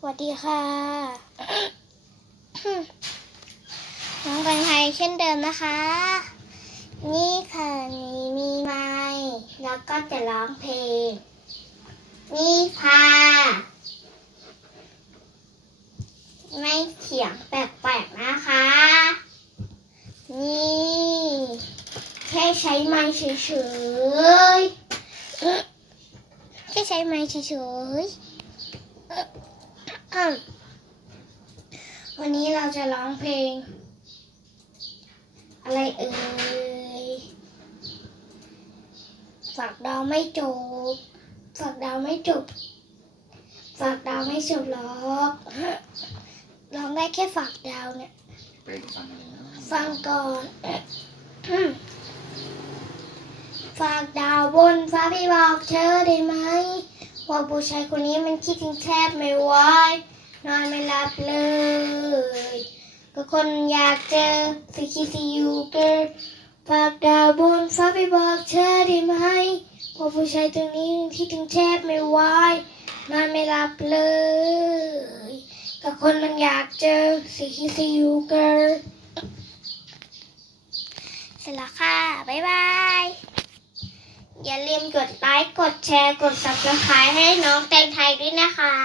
สวัสดีค่ะ น้องกันไทยเช่นเดิมนะคะ นี่ค่ะมีไมค์แล้วก็จะร้องเพลง นี่ค่ะไม่เขียงแปลกๆนะคะ นี่แค่ใช้ไมค์เฉยๆแค่ใช้ไมค์เฉยๆวันนี้เราจะร้องเพลงอะไรเอ่ยฝากดาวไม่จบฝากดาวไม่จบฝากดาวไม่จบหรอกร้องได้แค่ฝากดาวเนี่ยฟังก่อนฝากดาวบนฟ้าพี่บอกเธอได้ไหมว่าผู้ชายคนนี้มันคิดถึงแทบไม่ไหวนอนไม่หลับเลยก็คนอยากเจอสิคิดสิอยู่เกินฝากดาวบนฟ้าพี่บอกเธอได้ไหมว่าผู้ชายตรงนี้มันคิดถึงแทบไม่ไหวนอนไม่หลับเลยก็คนมันอยากเจอสิคิดสิอยู่เกินเสร็จแล้วค่ะบ๊ายบายอย่าลืมกดไลค์ กดแชร์ กด Subscribe ให้น้องแตงไทยด้วยนะคะ